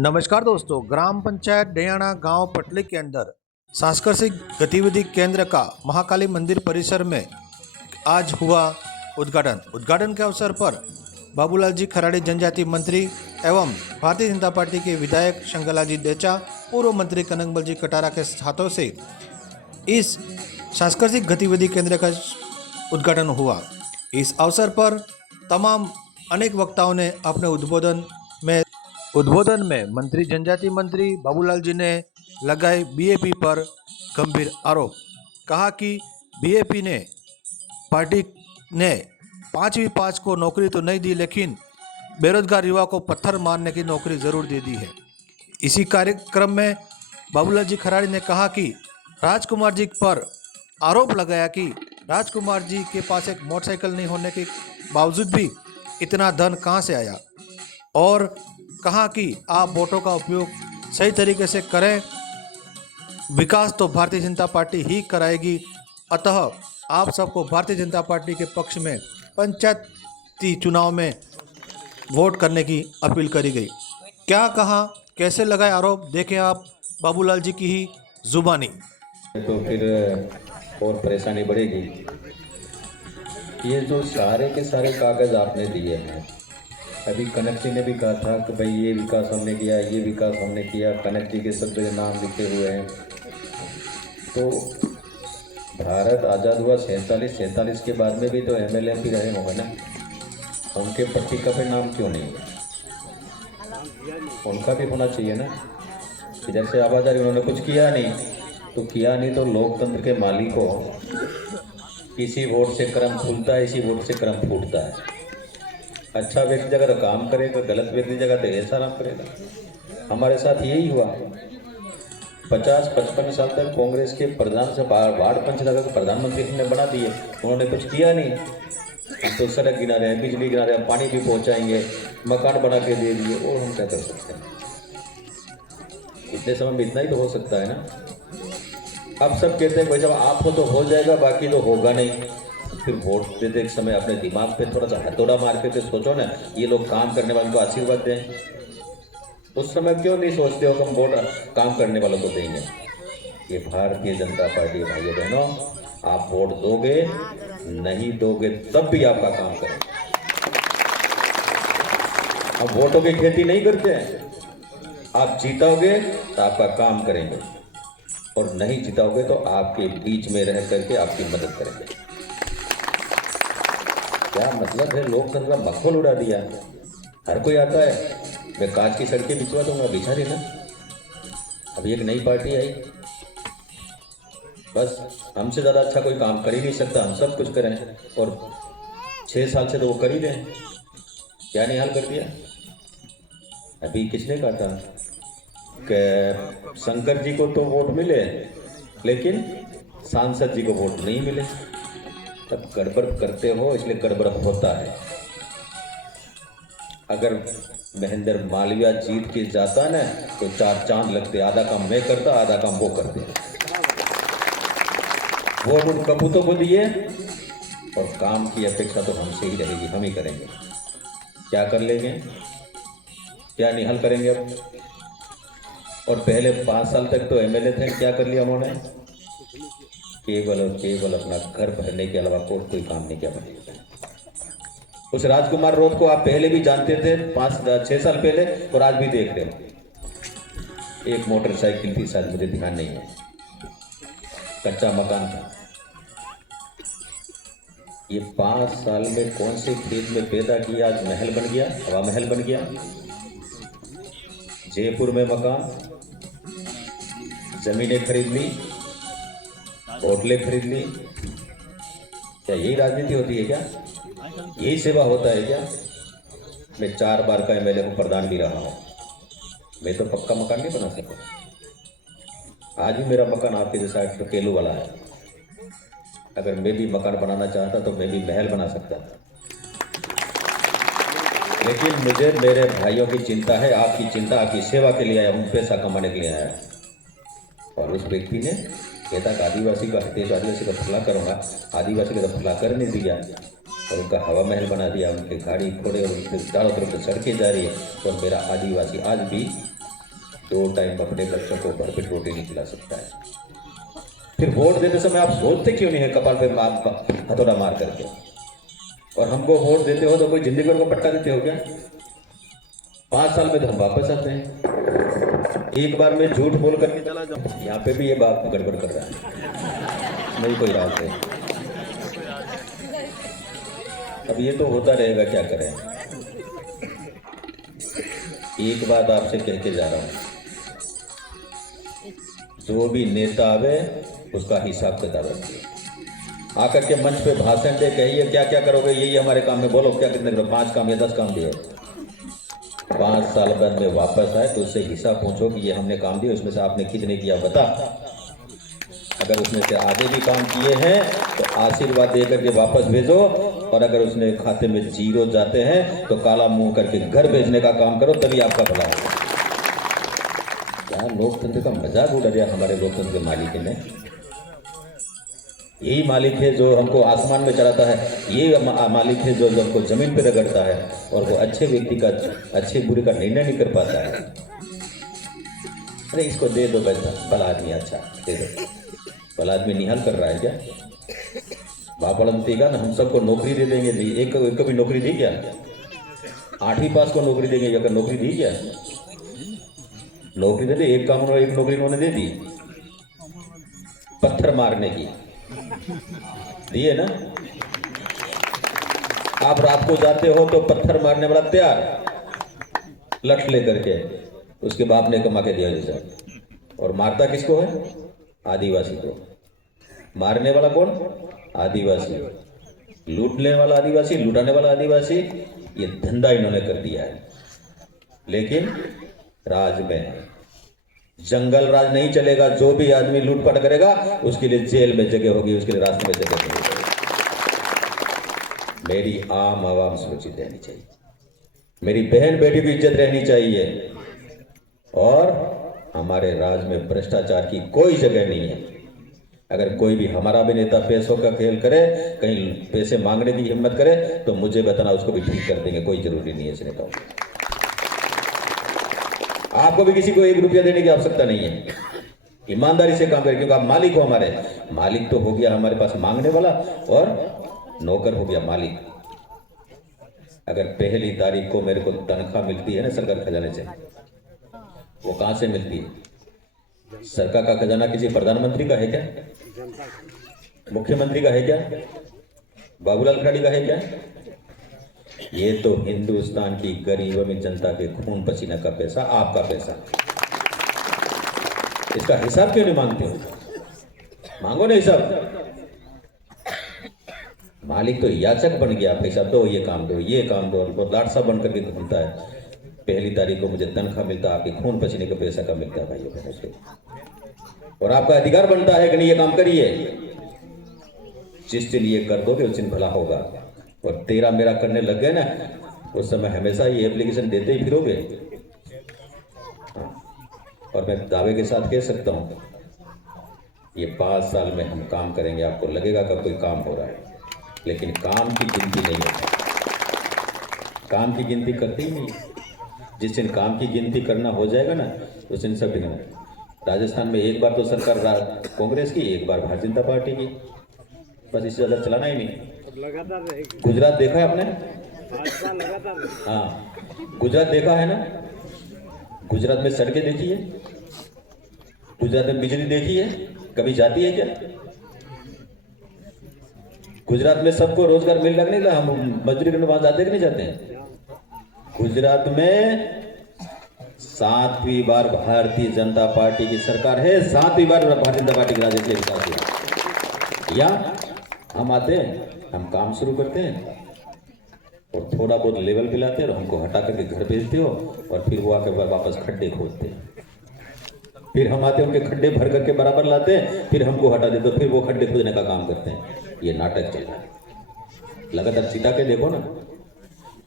नमस्कार दोस्तों, ग्राम पंचायत डेयाणा गांव पटली के अंदर सांस्कृतिक गतिविधि केंद्र का महाकाली मंदिर परिसर में आज हुआ उद्घाटन के अवसर पर बाबूलाल जी खराड़ी जनजाति मंत्री एवं भारतीय जनता पार्टी के विधायक शंकरलाल जी देचा, पूर्व मंत्री कनकमल जी कटारा के हाथों से इस सांस्कृतिक गतिविधि केंद्र का उद्घाटन हुआ। इस अवसर पर तमाम अनेक वक्ताओं ने अपने उद्बोधन में मंत्री जनजाति मंत्री बाबूलाल जी ने लगाए बीएपी पर गंभीर आरोप। कहा कि बीएपी ने पार्टी ने 5वीं पास को नौकरी तो नहीं दी, लेकिन बेरोजगार युवा को पत्थर मारने की नौकरी जरूर दे दी है। इसी कार्यक्रम में बाबूलाल जी खराड़ी ने कहा कि राजकुमार जी पर आरोप लगाया कि राजकुमार जी के पास एक मोटरसाइकिल नहीं होने के बावजूद भी इतना धन कहां से आया, और कहा कि आप वोटों का उपयोग सही तरीके से करें, विकास तो भारतीय जनता पार्टी ही कराएगी। अतः आप सबको भारतीय जनता पार्टी के पक्ष में पंचायती चुनाव में वोट करने की अपील करी गई। क्या कहा, कैसे लगाए आरोप, देखें आप बाबूलाल जी की ही जुबानी। तो फिर और परेशानी बढ़ेगी। ये जो सारे के सारे कागज़ आपने दिए हैं, अभी कनक जी ने भी कहा था कि भाई ये विकास हमने किया, ये विकास हमने किया, कनक जी के सब जगह नाम लिखे हुए हैं। तो भारत आज़ाद हुआ 47 के बाद में भी तो एमएलए भी रहे होंगे ना, उनके पट्टिका पे नाम क्यों नहीं है? उनका भी होना चाहिए ना। इधर से आवाज़ आ रही, उन्होंने कुछ किया नहीं तो लोकतंत्र के मालिक को किसी वोट से क्रम खुलता है, इसी वोट से क्रम फूटता है। अच्छा व्यक्ति अगर काम करेगा, गलत व्यक्ति जगह तो ऐसा आराम करेगा। हमारे साथ यही हुआ। 50-55 साल तक कांग्रेस के प्रधान से वार्ड पंचायत प्रधानमंत्री हमने बना दिए, उन्होंने कुछ किया नहीं। हम तो सड़क गिना रहे हैं, बिजली गिना रहे हैं, पानी भी पहुंचाएंगे, मकान बना के दे दिए, और हम क्या कर सकते हैं? इतने समय में इतना ही तो हो सकता है ना। अब सब कहते हैं भाई जब आप हो तो हो जाएगा, बाकी तो होगा नहीं। फिर वोट देते एक समय अपने दिमाग पे थोड़ा सा हथौड़ा मार के सोचो ना, ये लोग काम करने वालों को आशीर्वाद दें। उस समय क्यों नहीं सोचते हो कि हम वोट काम करने वालों को देंगे? ये भारतीय जनता पार्टी भाइयों बहनों, आप वोट दोगे, नहीं दोगे तब भी आपका काम करें। हम वोटों की खेती नहीं करते हैं। आप जीताओगे तो आपका काम करेंगे, और नहीं जीताओगे तो आपके बीच में रह करके आपकी मदद करेंगे। क्या मतलब है? लोकतंत्र का मखौल उड़ा दिया। हर कोई आता है, मैं कांच की सड़कें बिछवा दूंगा, बिछा देना। अभी एक नई पार्टी आई, बस हमसे ज़्यादा अच्छा कोई काम कर ही नहीं सकता, हम सब कुछ करें, और 6 साल से तो वो कर ही रहे। क्या नहीं हाल कर दिया? अभी किसने कहा था कि शंकर जी को तो वोट मिले लेकिन सांसद जी को वोट नहीं मिले? तब गड़बड़ करते हो, इसलिए गड़बड़ होता है। अगर महेंद्र मालविया जीत के जाता ना तो 4 चांद लगते, आधा काम मैं करता, आधा काम वो करते। वोट उन कपूतों को दिए, और काम की अपेक्षा तो हमसे ही रहेगी, हम ही करेंगे। क्या कर लेंगे, क्या निहल करेंगे अब? और पहले 5 साल तक तो एमएलए थे, क्या कर लिया उन्होंने? केवल और केवल अपना घर भरने के अलावा कोई काम नहीं किया। उस राजकुमार रोड को आप पहले भी जानते थे, 5-6 साल पहले, और आज भी देख रहे हो। एक मोटरसाइकिल थी, शायद मुझे ध्यान नहीं है, कच्चा मकान था। ये 5 साल में कौन से खेत में पैदा किया, आज महल बन गया, हवा महल बन गया। जयपुर में मकान, जमीनें खरीद ली, होटलें खरीद ली। क्या यही राजनीति होती है? क्या यही सेवा होता है क्या? मैं 4 बार का एमएलए हूँ, प्रधान भी रहा हूँ, मैं तो पक्का मकान नहीं बना सकता। आज भी मेरा मकान आपके जैसा टेलू वाला है। अगर मैं भी मकान बनाना चाहता तो मैं भी महल बना सकता था। लेकिन मुझे मेरे भाइयों की चिंता है, आपकी चिंता, आपकी सेवा के लिए आया हूँ, पैसा कमाने के लिए आया। और उस व्यक्ति ने कहता कि आदिवासी का हितेश, आदिवासी का भला करूँगा, आदिवासी का तो भला कर नहीं दिया, और उनका हवा महल बना दिया, उनके गाड़ी घोड़े और उनके चारों तरफ से सड़कें जा रही है। और मेरा आदिवासी आज भी 2 टाइम अपने बच्चों को भरपेट रोटी नहीं खिला सकता है। फिर वोट देते समय आप सोचते क्यों नहीं है कपाल पे हथौड़ा मार करके? और हमको वोट देते हो तो कोई जिंदगी भर को पट्टा देते हो क्या? 5 साल में तो हम वापस आते हैं। एक बार मैं झूठ बोल करके चला जाऊं, यहाँ पे भी ये बात गड़बड़ कर रहा है, नहीं कोई राज है। अब ये तो होता रहेगा, क्या करें। एक बात आपसे कह के जा रहा हूं, जो भी नेता आवे उसका हिसाब किताब रखिए। आकर के मंच पे भाषण दे, कहिए क्या क्या करोगे, यही हमारे काम में, बोलो क्या कितने करो, 5 काम या 10 काम दिए। 5 साल बाद में वापस आए तो उससे हिसाब पूछो कि ये हमने काम दिए, उसमें से आपने कितने किया बता। अगर उसमें से आधे भी काम किए हैं तो आशीर्वाद दे करके वापस भेजो, और अगर उसने खाते में 0 जाते हैं तो काला मुंह करके घर भेजने का काम करो, तभी आपका भला होगा। क्या लोकतंत्र का मजाक उड़ा दिया हमारे लोकतंत्र के मालिक ने। यही मालिक है जो हमको आसमान में चढ़ाता है, ये मालिक है जो हमको जमीन पे रगड़ता है, और वो अच्छे व्यक्ति का, अच्छे बुरे का निर्णय नहीं कर पाता है। अरे इसको दे दो भला आदमी, अच्छा दे दो, भला आदमी निहाल कर रहा है क्या? बापड़ती का ना, हम सबको नौकरी दे देंगे। एक को भी नौकरी दी क्या? 8वीं पास को नौकरी देंगे, अगर नौकरी दी क्या? नौकरी दे दे, एक नौकरी उन्होंने दे दी, पत्थर मारने की दिए ना। आप रात को जाते हो तो पत्थर मारने वाला तैयार, लठ लेकर के, उसके बाप ने कमा के दिया जैसा। और मारता किसको है? आदिवासी को। मारने वाला कौन? आदिवासी। लूटने वाला आदिवासी, लुटाने वाला आदिवासी, ये धंधा इन्होंने कर दिया है। लेकिन राज में जंगल राज नहीं चलेगा। जो भी आदमी लूटपाट करेगा उसके लिए जेल में जगह होगी, उसके लिए रास्ते में जगह होगी। मेरी आम आवाम सुरक्षित रहनी चाहिए, मेरी बहन बेटी की इज्जत रहनी चाहिए, और हमारे राज में भ्रष्टाचार की कोई जगह नहीं है। अगर कोई भी हमारा भी नेता पैसों का खेल करे, कहीं पैसे मांगने की हिम्मत करे, तो मुझे बताना, उसको भी ठीक कर देंगे, कोई जरूरी नहीं है इस नेताओं को। आपको भी किसी को 1 रुपया देने की आवश्यकता नहीं है। ईमानदारी से काम करें, क्योंकि आप मालिक हो हमारे। मालिक तो हो गया हमारे पास मांगने वाला, और नौकर हो गया मालिक। अगर पहली तारीख को मेरे को तनख्वाह मिलती है ना सरकार खजाने से, वो कहां से मिलती है? सरकार का खजाना किसी प्रधानमंत्री का है क्या? मुख्यमंत्री का है क्या? बाबूलाल खराड़ी का है क्या? ये तो हिंदुस्तान की गरीब अमीर जनता के खून पसीना का पैसा, आपका पैसा। इसका हिसाब क्यों नहीं मांगते हो? मांगो ना हिसाब। मालिक तो याचक बन गया, पैसा दो, ये काम दो, ये काम दो, और लाटसा बन करके घूमता है। पहली तारीख को मुझे तनख्वाह मिलता, आपके खून पसीने का पैसा का मिलता है भाइयों बहनों, और आपका अधिकार बनता है कि नहीं ये काम करिए। जिस दिन ये कर दोगे उस दिन भला होगा। और तेरा मेरा करने लग गए ना, उस समय हमेशा ये एप्लीकेशन देते ही फिरोगे। और मैं दावे के साथ कह सकता हूं, ये 5 साल में हम काम करेंगे। आपको लगेगा कि कोई काम हो रहा है, लेकिन काम की गिनती नहीं होता। काम की गिनती करते ही नहीं। जिस दिन काम की गिनती करना हो जाएगा ना, उस दिन सब गिना। राजस्थान में एक बार तो सरकार कांग्रेस की, एक बार भारतीय जनता पार्टी की, बस इससे ज्यादा चलाना ही नहीं। गुजरात देखा है आपने? हाँ, गुजरात देखा है ना? गुजरात में सड़कें देखी है? गुजरात में बिजली देखी है? कभी जाती है क्या? गुजरात में सबको रोजगार मिल रहा नहीं, हम मजदूरी करने वहां जाते कि नहीं जाते हैं? गुजरात में 7वीं बार भारतीय जनता पार्टी की सरकार है, 7वीं बार भारतीय जनता पार्टी की राजनीति विकास। या हम आते हैं, हम काम शुरू करते हैं, और थोड़ा बहुत लेवल पिलाते हैं, और हमको हटा करके घर भेजते हो, और फिर वो आकर वापस खड्डे खोदते हैं। फिर हम आते हैं, उनके खड्डे भर करके बराबर लाते हैं, फिर हमको हटा देते हो, फिर वो खड्डे खोदने का काम करते हैं। ये नाटक चल रहा है। लगातार सीधा के देखो ना।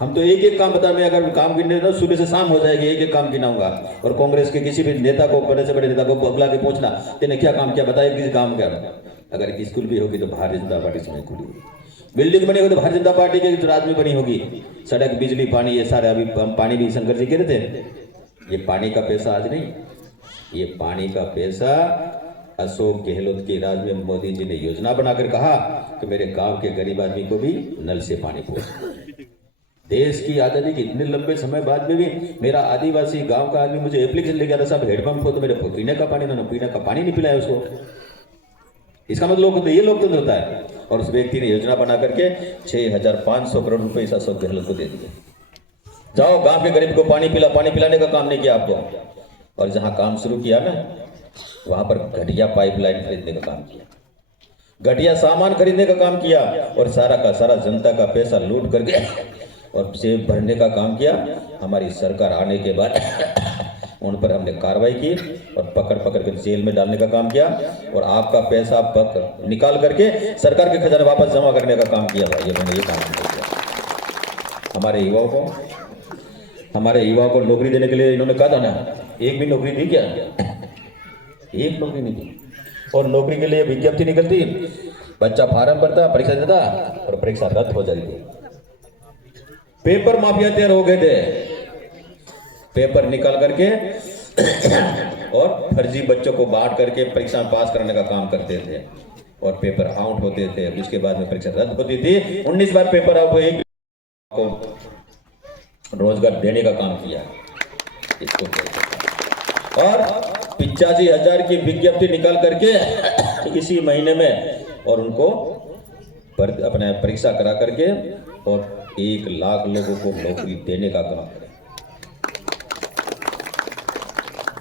हम तो एक एक काम बता, मैं अगर काम गिनने ना सुबह से शाम हो जाएगी, एक एक काम गिनाऊंगा। और कांग्रेस के किसी भी नेता को, बड़े से बड़े नेता को बुला के पूछना, तेने क्या काम किया, बताइए किसी काम क्या। अगर एक स्कूल भी होगी तो भारतीय जनता पार्टी से नहीं खुली, बिल्डिंग बनी होगी तो भारतीय जनता पार्टी के राज में बनी होगी। सड़क, बिजली, पानी, ये सारे, अभी पानी भी शंकर जी कह रहे थे, ये पानी का पैसा आज नहीं, ये पानी का पैसा अशोक गहलोत के राज में मोदी जी ने योजना बनाकर कहा कि मेरे गांव के गरीब आदमी को भी नल से पानी पहुंचे। देश की आजादी के इतने लंबे समय बाद में भी मेरा आदिवासी गांव का आदमी मुझे एप्लीकेशन ले गया था, साहब हेडपंप को तो मेरे पीने का पानी ना, पीने का पानी नहीं पिलाया उसको। इसका मतलब ये लोकतंत्र होता है। और उस व्यक्ति ने योजना बना करके 6,500 करोड़ रुपए इस अशोक गहलोत को दे दिए। जाओ गांव के गरीब को पानी पिलाने का काम नहीं किया आपको। और जहां काम शुरू किया ना, वहां पर घटिया पाइपलाइन खरीदने का काम किया, घटिया सामान खरीदने का काम किया, और सारा का सारा जनता का पैसा लूट करके और जेब भरने का काम किया। हमारी सरकार आने के बाद उन पर हमने कार्रवाई की और पकड़ कर जेल में डालने का काम किया, और आपका पैसा निकाल करके सरकार के खजाने वापस जमा करने का काम किया था। ये मैंने ये काम किया। हमारे युवाओं को नौकरी देने के लिए इन्होंने कहा था ना, एक भी नौकरी दी क्या? एक नौकरी नहीं दी। और नौकरी के लिए विज्ञप्ति निकलती, बच्चा फार्म भरता, परीक्षा देता और परीक्षा रद्द हो जाती थी। पेपर माफिया तैयार हो गए थे, पेपर निकाल करके और फर्जी बच्चों को बांट करके परीक्षा पास कराने का काम करते थे, और पेपर आउट होते थे। उसके बाद में परीक्षा रद्द होती थी। 19 बार पेपर आउट, एक को रोजगार देने का काम किया इसको। और 85,000 की विज्ञप्ति निकाल करके इसी महीने में, और उनको अपने परीक्षा करा करके और 1 लाख लोगों को नौकरी देने का काम करें।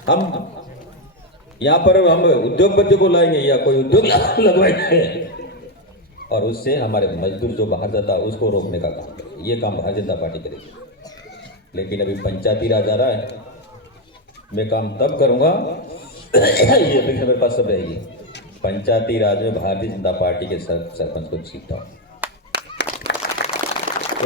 हम यहाँ पर हम उद्योगपति को लाएंगे या कोई उद्योग लगवाएंगे, और उससे हमारे मजदूर जो बाहर जाता है उसको रोकने का काम करें। ये काम भारतीय जनता पार्टी करेगी। लेकिन अभी पंचायती राज आ रहा है, मैं काम तब करूंगा ये अपेक्षा मेरे पास सब रहेगी। पंचायती राज में भारतीय जनता पार्टी के सरपंच को जीतता हूं,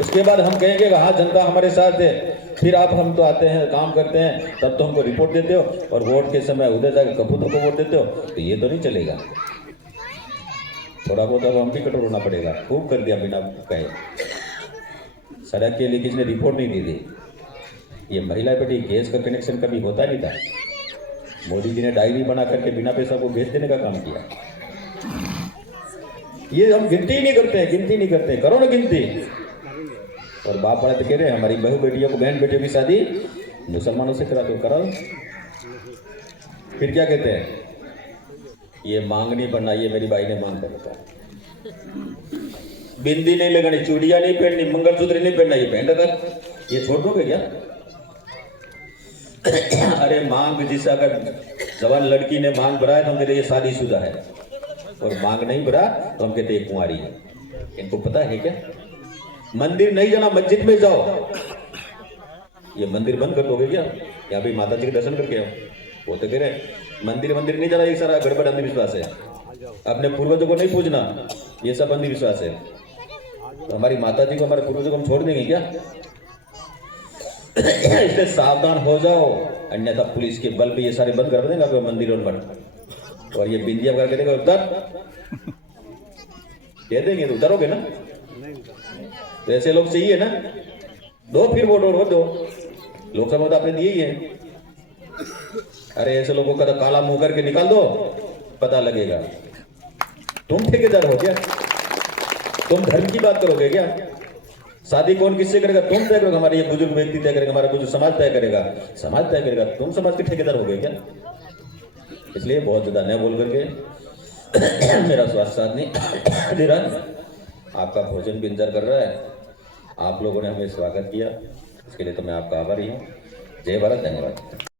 उसके बाद हम कहेंगे कि हाँ जनता हमारे साथ है। फिर आप हम तो आते हैं, काम करते हैं, तब तो हमको रिपोर्ट देते हो, और वोट के समय उधर जाकर कपूतर को वोट देते हो, तो ये तो नहीं चलेगा। थोड़ा बहुत अब हम भी कठोर होना पड़ेगा। खूब कर दिया बिना कहे। सड़क के लिए किसी ने रिपोर्ट नहीं दी थी। ये महिला बेटी गैस का कनेक्शन कभी होता नहीं था। मोदी जी ने डायरी बना करके बिना पैसा को भेज देने का काम किया। ये हम गिनती ही नहीं करते, करो ना गिनती। और बाप वाले तो कह रहे हैं हमारी बहू बेटियों को, बहन बेटियों की शादी मुसलमानों से करा दो, कराओ। फिर क्या कहते हैं, ये मांग नहीं बनना, ये मेरी बाई ने मांग कर रखा। बिंदी नहीं लगानी, चूड़ियां नहीं पहननी, मंगलसूत्र नहीं पहनना, ये पहन रखा, ये छोड़ दोगे क्या? अरे मांग, जिस अगर जवान लड़की ने मांग भरा है तो हम कहते ये शादीशुदा है, और मांग नहीं भरा तो हम कहते कुंवारी है। इनको पता है क्या? मंदिर नहीं जाना, मस्जिद में जाओ। ये मंदिर बंद कर दोगे क्या? यहाँ भी माता जी के दर्शन करके आओ। वो तो कह रहे मंदिर नहीं जाना, ये सारा गड़बड़ अंधविश्वास है। अपने पूर्वजों को नहीं पूजना, ये सब अंधविश्वास है। तो हमारी माता जी को, हमारे पूर्वजों को हम छोड़ देंगे क्या? इसलिए सावधान हो जाओ, अन्यथा पुलिस के बल पे ये सारे बंद कर देंगे आपको मंदिर और मठ। और ये बिंदिया वगैरह कह देंगे उधर, कह देंगे तो उतरोगे ना। तो ऐसे लोग चाहिए ना, दो फिर वोट और दो। लोकसभा तो आपने दिए ही है। अरे ऐसे लोगों का तो काला मुंह करके निकाल दो, पता लगेगा। तुम ठेकेदार हो क्या? तुम धर्म की बात करोगे क्या? शादी कौन किससे करेगा? तुम तय करोगे। हमारे ये बुजुर्ग व्यक्ति तय करेगा, हमारा बुजुर्ग समाज तय करेगा, समाज तय करेगा। तुम समाज के ठेकेदार हो गए क्या? इसलिए बहुत ज्यादा न बोल करके मेरा स्वास्थ्य साथ नहीं दे रहा। आपका भोजन भी इंतजार कर रहा है। आप लोगों ने हमें स्वागत किया, इसके लिए तो मैं आपका आभारी हूँ। जय भारत, धन्यवाद।